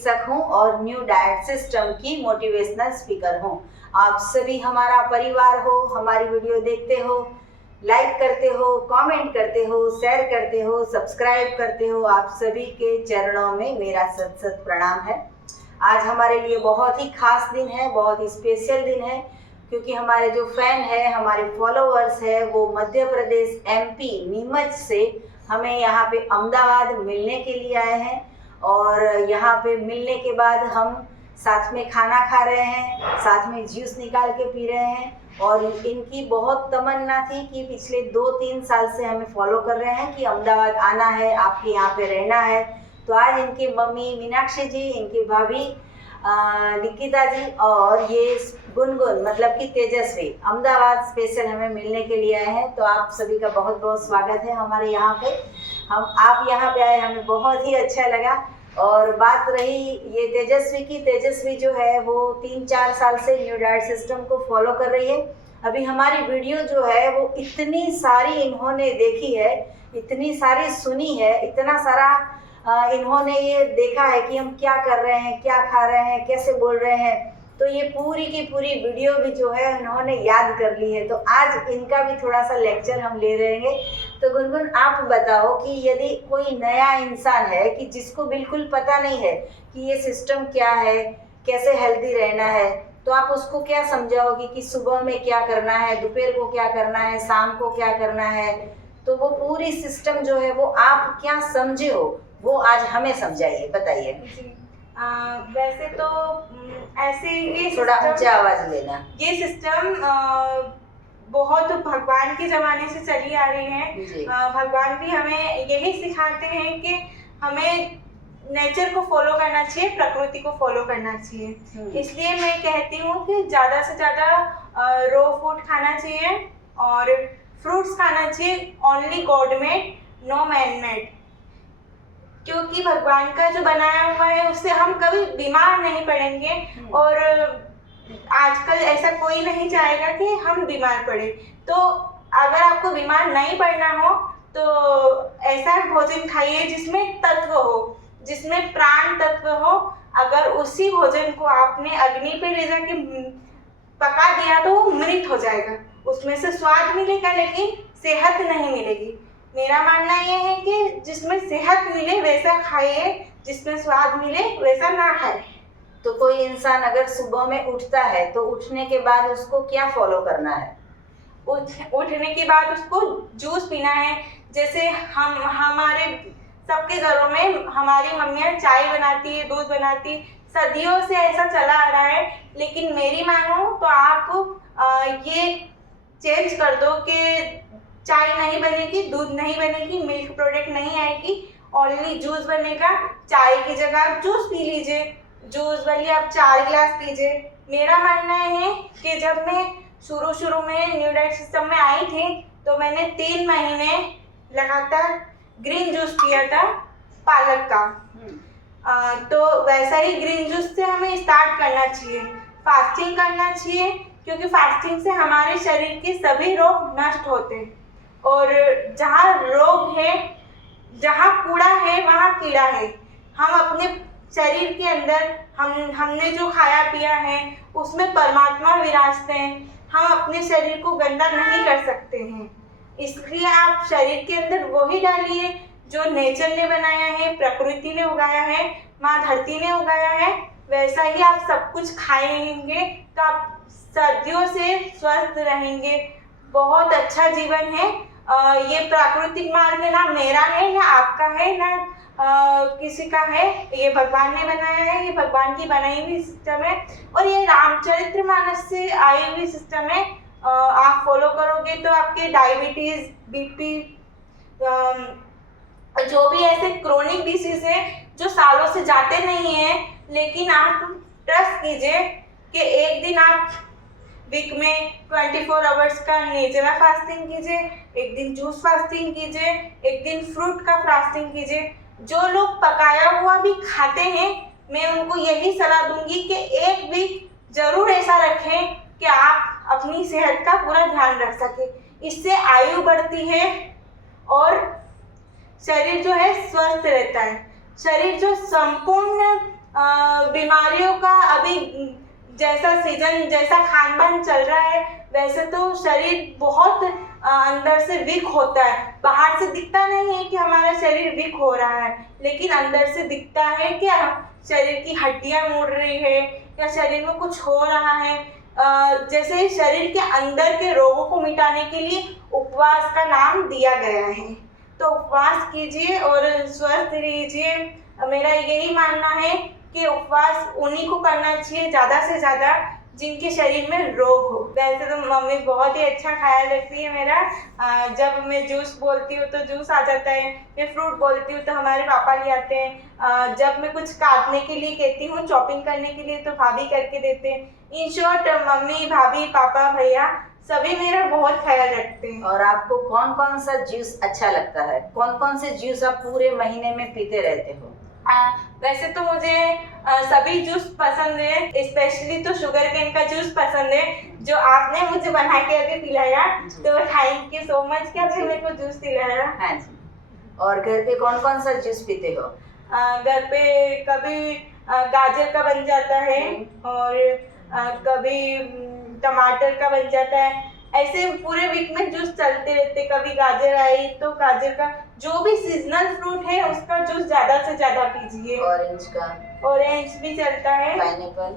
चिकित्सक हूं और न्यू डाइट सिस्टम की मोटिवेशनल स्पीकर हूं। आप सभी हमारा परिवार हो, हमारी वीडियो देखते हो, लाइक करते हो, कमेंट करते हो, शेयर करते हो, सब्सक्राइब करते हो। आप सभी के चरणों में मेरा सत सत प्रणाम है। आज हमारे लिए बहुत ही खास दिन है, बहुत ही स्पेशल दिन है, क्योंकि हमारे जो फैन है, हमारे फॉलोअर्स है, वो मध्य प्रदेश MP नीमच से हमें यहाँ पे अहमदाबाद मिलने के लिए आए हैं। और यहाँ पे मिलने के बाद हम साथ में खाना खा रहे हैं, साथ में जूस निकाल के पी रहे हैं। और इनकी बहुत तमन्ना थी कि पिछले 2-3 साल से हमें फॉलो कर रहे हैं कि अहमदाबाद आना है, आपके यहाँ पे रहना है। तो आज इनकी मम्मी मीनाक्षी जी, इनकी भाभी निकिता जी और ये गुनगुन मतलब कि तेजस्वी अहमदाबाद स्पेशल हमें मिलने के लिए आए हैं। तो आप सभी का बहुत बहुत स्वागत है हमारे यहाँ पे। आप यहाँ पे आए, हमें बहुत ही अच्छा लगा। और बात रही ये तेजस्वी की, तेजस्वी जो है वो 3-4 साल से न्यू डाइट सिस्टम को फॉलो कर रही है। अभी हमारी वीडियो जो है वो इतनी सारी इन्होंने देखी है, इतनी सारी सुनी है, इतना सारा इन्होंने ये देखा है कि हम क्या कर रहे हैं, क्या खा रहे हैं, कैसे बोल रहे हैं। तो ये पूरी की पूरी वीडियो भी जो है इन्होंने याद कर ली है। तो आज इनका भी थोड़ा सा लेक्चर हम ले रहे हैं। तो गुनगुन, आप बताओ कि यदि कोई नया इंसान है कि जिसको बिल्कुल पता नहीं है कि ये सिस्टम क्या है, कैसे हेल्दी रहना है, तो आप उसको क्या समझाओगे कि सुबह में क्या करना है, दोपहर को क्या करना है, शाम को क्या करना है। तो वो पूरी सिस्टम जो है वो आप क्या समझे हो, वो आज हमें समझाइए, बताइए। वैसे तो ऐसे ये थोड़ा ऊंचा आवाज लेना। ये सिस्टम बहुत भगवान के ज़माने से चली आ रही है। भगवान भी हमें यही सिखाते हैं कि हमें नेचर को फॉलो करना चाहिए, प्रकृति को फॉलो करना चाहिए। इसलिए मैं कहती हूँ कि ज़्यादा से ज़्यादा रो फूड खाना चाहिए और फ्रूट्स खाना चाहिए, only god made, no man made. क्योंकि भगवान का जो बनाया हुआ है उससे हम कभी बीमार नहीं पड़ेंगे। और आजकल ऐसा कोई नहीं चाहेगा कि हम बीमार पड़े। तो अगर आपको बीमार नहीं पड़ना हो तो ऐसा भोजन खाइए जिसमें तत्व हो, जिसमें प्राण तत्व हो। अगर उसी भोजन को आपने अग्नि पे ले जाके पका दिया तो वो मृत हो जाएगा, उसमें से स्वाद मिलेगा लेकिन सेहत नहीं मिलेगी। मेरा मानना ये है कि जिसमें सेहत मिले वैसा खाइए, जिसमें स्वाद मिले वैसा ना खाए। तो कोई इंसान अगर सुबह में उठता है तो उठने के बाद उसको क्या फॉलो करना है? उठने के बाद उसको जूस पीना है। जैसे हमारे सबके घरों में हमारी मम्मियाँ चाय बनाती है, दूध बनाती, सदियों से ऐसा चला आ रहा है। लेकिन मेरी मानो तो आप ये चेंज कर दो कि चाय नहीं बनेगी, दूध नहीं बनेगी, मिल्क प्रोडक्ट नहीं आएगी, ओनली जूस बनेगा। चाय की जगह आप जूस पी लीजिए, जूस वाली आप 4 गिलास पीजिए। मेरा मानना है कि जब मैं शुरू में न्यू डाइट सिस्टम में आई थी तो मैंने 3 महीने लगातार ग्रीन जूस पिया था, पालक का। तो वैसा ही ग्रीन जूस से हमें स्टार्ट करना चाहिए, फास्टिंग करना चाहिए, क्योंकि फास्टिंग से हमारे शरीर के सभी रोग नष्ट होते हैं। और जहाँ रोग है, जहाँ कूड़ा है वहाँ कीड़ा है। हम अपने शरीर के अंदर हमने जो खाया पिया है उसमें परमात्मा विराजते हैं। हम अपने शरीर को गंदा नहीं कर सकते हैं। इसलिए आप शरीर के अंदर वही डालिए जो नेचर ने बनाया है, प्रकृति ने उगाया है, माँ धरती ने उगाया है। वैसा ही आप सब कुछ खाएंगे तो आप सदियों से स्वस्थ रहेंगे। बहुत अच्छा जीवन है। ये प्राकृतिक मार्ग ना मेरा है, ना आपका है, ना किसी का है। ये भगवान ने बनाया है, ये भगवान की बनाई हुई सिस्टम है। और ये रामचरितमानस से आई हुई सिस्टम है। आप फॉलो करोगे तो आपके डायबिटीज़, BP, जो भी ऐसे क्रोनिक डिसीज है जो सालों से जाते नहीं हैं, लेकिन आप ट्रस्ट कीजिए कि एक दिन आप वीक में 24 आवर्स का निर्जला फास्टिंग कीजिए, एक दिन जूस फास्टिंग कीजिए, एक दिन फ्रूट का फास्टिंग कीजिए। जो लोग पकाया हुआ भी खाते हैं, मैं उनको यही सलाह दूंगी कि एक वीक जरूर ऐसा रखें कि आप अपनी सेहत का पूरा ध्यान रख सके। इससे आयु बढ़ती है और शरीर जो है स्वस्थ रहता है। शरीर जो संपूर्ण बीमारियों का अभी जैसा सीजन, जैसा खान पान चल रहा है, वैसे तो शरीर बहुत अंदर से वीक होता है। बाहर से दिखता नहीं है कि हमारा शरीर वीक हो रहा है, लेकिन अंदर से दिखता है कि शरीर की हड्डियां मुड़ रही है या शरीर में कुछ हो रहा है। जैसे शरीर के अंदर के रोगों को मिटाने के लिए उपवास का नाम दिया गया है। तो उपवास कीजिए और स्वस्थ रहिए। मेरा यही मानना है कि उपवास उन्हीं को करना चाहिए ज़्यादा से ज़्यादा जिनके शरीर में रोग हो। वैसे तो मम्मी बहुत ही अच्छा ख्याल रखती है मेरा। जब मैं जूस बोलती हूँ तो जूस आ जाता है, मैं फ्रूट बोलती हूँ तो हमारे पापा ले आते हैं। जब मैं कुछ काटने के लिए कहती हूँ, चॉपिंग करने के लिए, तो भाभी करके देते हैं। इन शॉर्ट मम्मी, भाभी, पापा, भैया सभी मेरा बहुत ख्याल रखते हैं। और आपको कौन कौन सा जूस अच्छा लगता है? कौन कौन से जूस आप पूरे महीने में पीते रहते हो? वैसे तो मुझे सभी जूस पसंद है, स्पेशली तो शुगर केन का जूस पसंद है जो आपने मुझे बना के अभी पिलाया। तो थैंक यू सो मच कि आपने मेरे को जूस पिलाया। हाँ जी। और घर पे कौन कौन सा जूस पीते हो? घर पे कभी गाजर का बन जाता है और कभी टमाटर का बन जाता है। ऐसे पूरे वीक में जूस चलते रहते। कभी गाजर आई तो गाजर का, जो भी सीजनल फ्रूट है उसका जूस ज्यादा से ज्यादा पीजिए। ऑरेंज का? ऑरेंज भी चलता है,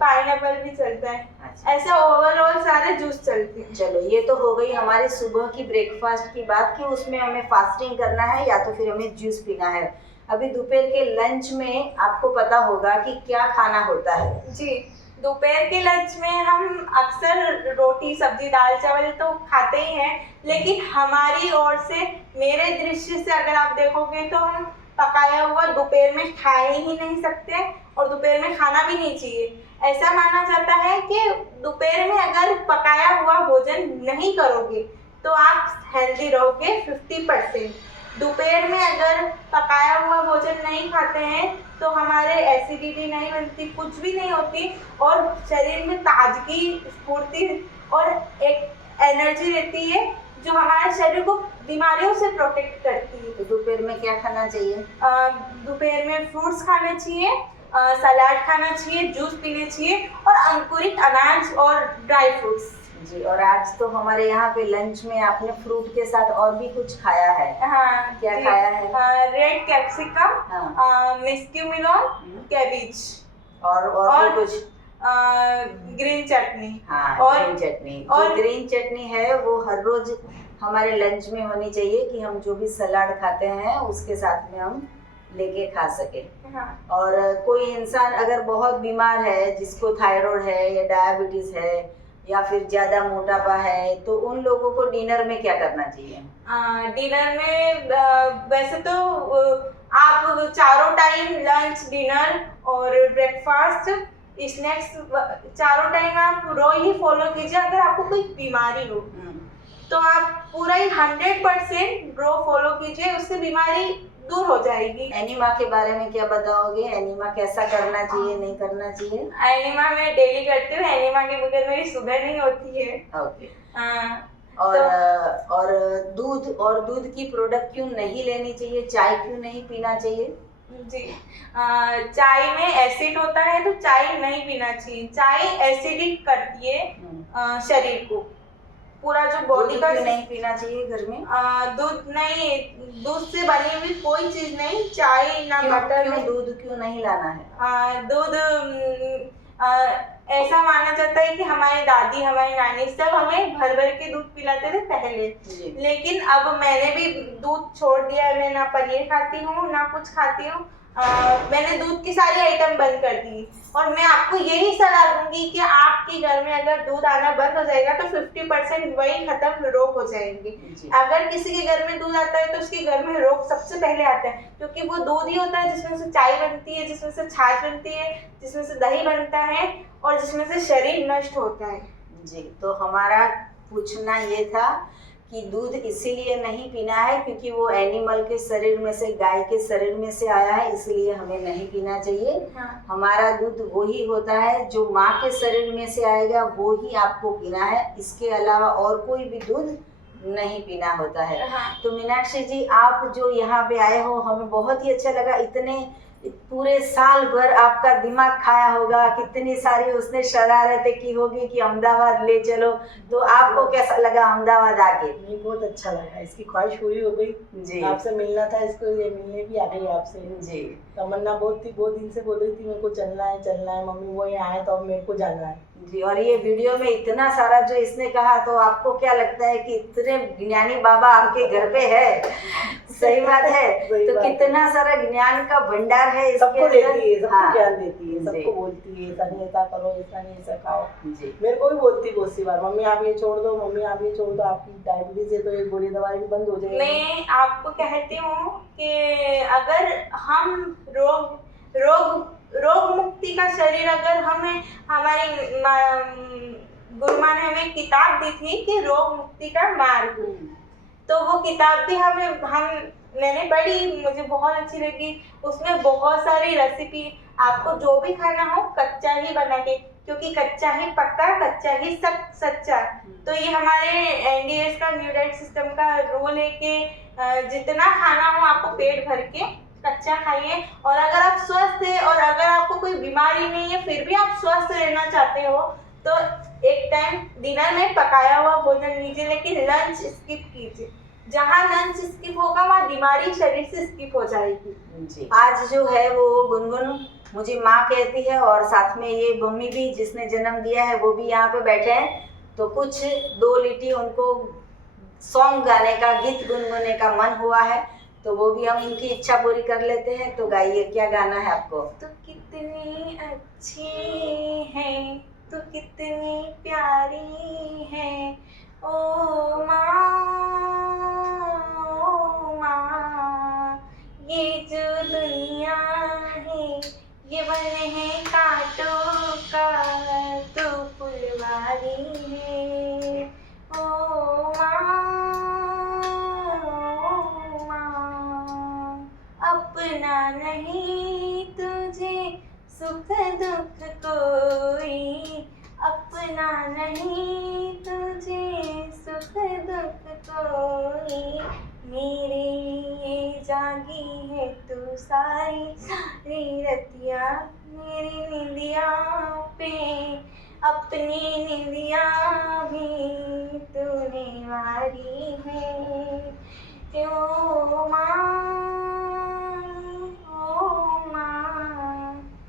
पाइनएप्पल भी चलता है। ऐसे ओवरऑल सारे जूस चलते हैं। चलो, ये तो हो गई हमारी सुबह की ब्रेकफास्ट की बात कि उसमें हमें फास्टिंग करना है या तो फिर हमें जूस पीना है। अभी दोपहर के लंच में आपको पता होगा कि क्या खाना होता है? जी, दोपहर के लंच में हम अक्सर रोटी, सब्जी, दाल, चावल तो खाते ही हैं, लेकिन हमारी ओर से, मेरे दृष्टि से अगर आप देखोगे तो हम पकाया हुआ दोपहर में खा ही नहीं सकते और दोपहर में खाना भी नहीं चाहिए। ऐसा माना जाता है कि दोपहर में अगर पकाया हुआ भोजन नहीं करोगे तो आप हेल्दी रहोगे 50%। दोपहर में अगर पकाया हुआ भोजन नहीं खाते हैं तो हमारे एसिडिटी नहीं बनती, कुछ भी नहीं होती और शरीर में ताजगी, स्फूर्ति और एक एनर्जी रहती है जो हमारे शरीर को बीमारियों से प्रोटेक्ट करती है। तो दोपहर में क्या खाना चाहिए? दोपहर में फ्रूट्स खाने चाहिए, सलाद खाना चाहिए, जूस पीने चाहिए और अंकुरित अनाज और ड्राई फ्रूट्स। जी, और आज तो हमारे यहाँ पे लंच में आपने फ्रूट के साथ और भी कुछ खाया है। हाँ, क्या खाया है? रेड कैप्सिकम, मिस्क्यूमिनोन, कैबेज और भी कुछ? ग्रीन चटनी। हाँ, और ग्रीन चटनी। जो ग्रीन चटनी है वो हर रोज हमारे लंच में होनी चाहिए कि हम जो भी सलाद खाते हैं उसके साथ में हम लेके खा सके। हाँ। और कोई इंसान अगर बहुत बीमार है, जिसको थायराइड है या डायबिटीज है या फिर ज्यादा मोटापा है, तो उन लोगों को डिनर में क्या करना चाहिए? डिनर में वैसे तो आप चारों टाइम लंच, डिनर और ब्रेकफास्ट, स्नैक्स, चारों टाइम आप रो ही फॉलो कीजिए। अगर आपको कोई बीमारी हो तो आप पूरा ही 100% रो फॉलो कीजिए, उससे बीमारी दूर हो जाएगी। एनीमा के बारे में क्या बताओगे? एनीमा कैसा करना चाहिए, नहीं करना चाहिए? एनीमा मैं डेली करती हूँ। एनीमा के बगैर मेरी सुबह नहीं होती है। ओके। और दूध की प्रोडक्ट क्यों नहीं लेनी चाहिए? चाय क्यों नहीं पीना चाहिए? जी, चाय में एसिड होता है तो चाय नहीं पीना चाहिए। चाय एसिडिक करती है शरीर को। पूरा जो बॉडी का नहीं पीना चाहिए घर में? दूध नहीं, दूध से बनी हुई कोई चीज नहीं, चाय ना बटर में। दूध क्यों नहीं लाना है? दूध ऐसा माना जाता है कि हमारी दादी, हमारी नानी सब हमें भर भर के दूध पिलाते थे पहले, लेकिन अब मैंने भी दूध छोड़ दिया है। मैं ना पनीर खाती हूँ ना कुछ खाती हूँ। मैंने दूध की सारी आइटम बंद कर दी और मैं आपको यही सलाह दूंगी कि आपके घर में अगर दूध आना बंद हो जाएगा तो 50% वही खत्म, रोग हो जाएंगे। अगर किसी के घर में दूध आता है तो उसके घर में रोग सबसे पहले आता है, क्योंकि वो दूध ही होता है जिसमें से चाय बनती है, जिसमें से छाछ बनती है, जिसमें से दही बनता है और जिसमें से शरीर नष्ट होता है। जी, तो हमारा पूछना ये था कि दूध इसीलिए नहीं पीना है क्योंकि वो एनिमल के शरीर में से, गाय के शरीर में से आया है, इसलिए हमें नहीं पीना चाहिए। हाँ। हमारा दूध वही होता है जो माँ के शरीर में से आएगा, वो ही आपको पीना है। इसके अलावा और कोई भी दूध नहीं पीना होता है। हाँ। तो मीनाक्षी जी, आप जो यहाँ पे आए हो, हमें बहुत ही अच्छा लगा। इतने पूरे साल भर आपका दिमाग खाया होगा, कितनी सारी उसने शरारतें की होगी कि अहमदाबाद ले चलो। तो आपको कैसा लगा अहमदाबाद आके? नहीं, बहुत अच्छा लगा, इसकी ख्वाहिश पूरी हो गई जी आपसे मिलना था, इसको ये मिलने भी आ गई आपसे। जी तमन्ना बहुत दिन से बोल रही थी मेरे को चलना है मम्मी, वो यहाँ आए तो अब मेरे को जाना है। जी। और ये वीडियो में इतना सारा जो इसने कहा, तो आपको क्या लगता है कि इतने ज्ञानी बाबा आपके घर पे है? सही बात है। सही तो बात है। कितना सारा ज्ञान का भंडार है इसके सबको अंदर। देती है, सबको हाँ, ज्ञान देती है, जी। सबको बोलती है ऐसा नहीं ऐसा करो, ऐसा नहीं ऐसा खाओ। जी मेरे को भी बोलती है बहुत सी बार, मम्मी आप ये छोड़ दो, मम्मी आप ये छोड़ दो, आपकी डायबिटीज है तो ये गोली दवाई भी बंद हो जाएगी। मैं आपको कहती हूँ कि अगर हम रोग मुक्ति का शरीर, अगर हमें हमारी गुरु माँ ने हमें किताब दी थी कि रोग मुक्ति का मार्ग, तो वो किताब भी मैंने पढ़ी, मुझे बहुत अच्छी लगी। उसमें बहुत सारी रेसिपी, आपको जो भी खाना हो कच्चा ही बना के, क्योंकि कच्चा ही पक्का, कच्चा ही सच्चा। तो ये हमारे NDS का न्यू डाइट सिस्टम का रूल है कि जितना खाना हो आपको पेट भर के कच्चा खाइए। और अगर आप स्वस्थ है और अगर आपको कोई बीमारी नहीं है, फिर भी आप स्वस्थ रहना चाहते हो, तो एक टाइम डिनर में पकाया हुआ भोजन लीजिए, लेकिन लंच स्किप कीजिए। जहाँ लंच स्किप होगा वहाँ बीमारी शरीर से स्किप हो जाएगी। जी। आज जो है वो गुनगुन मुझे माँ कहती है, और साथ में ये मम्मी भी जिसने जन्म दिया है वो भी यहाँ पे बैठे हैं। तो कुछ 2 लिटी उनको सॉन्ग गाने का, गीत गुनगुने का मन हुआ है, तो वो भी हम उनकी इच्छा पूरी कर लेते हैं। तो गाइए, क्या गाना है आपको? तो कितनी अच्छी है, तो कितनी प्यारी है, ओ माँ, ये जो दुनिया है ये बने हैं कांटों का, तो फुलवारी है, ओ माँ, अपना नहीं तुझे सुख दुख कोई, अपना नहीं तुझे सुख दुख कोई, मेरे लिए जागी है तू सारी रतिया, मेरी निंदिया पे अपनी निंदिया भी तूने वारी है, क्यों माँ, ओ माँ।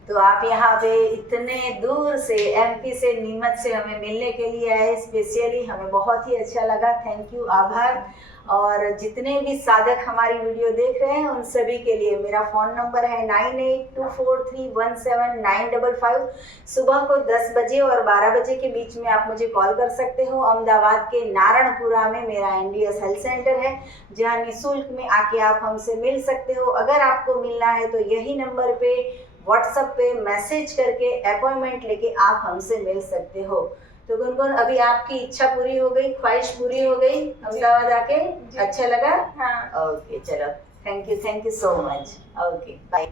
तो आप यहाँ पे इतने दूर से MP से, नीमच से हमें मिलने के लिए आए स्पेशली, हमें बहुत ही अच्छा लगा। थैंक यू, आभार। और जितने भी साधक हमारी वीडियो देख रहे हैं उन सभी के लिए मेरा फ़ोन नंबर है 9824317955। सुबह को 10 बजे और 12 बजे के बीच में आप मुझे कॉल कर सकते हो। अहमदाबाद के नारायणपुरा में मेरा NDS हेल्थ सेंटर है, जहाँ निःशुल्क में आके आप हमसे मिल सकते हो। अगर आपको मिलना है तो यही नंबर पे WhatsApp पे मैसेज करके अपॉइंटमेंट लेके आप हमसे मिल सकते हो। तो गुनगुन, अभी आपकी इच्छा पूरी हो गई, ख्वाहिश पूरी हो गई अहमदाबाद आके? अच्छा लगा? हाँ। ओके, चलो, thank you so much. Okay, bye.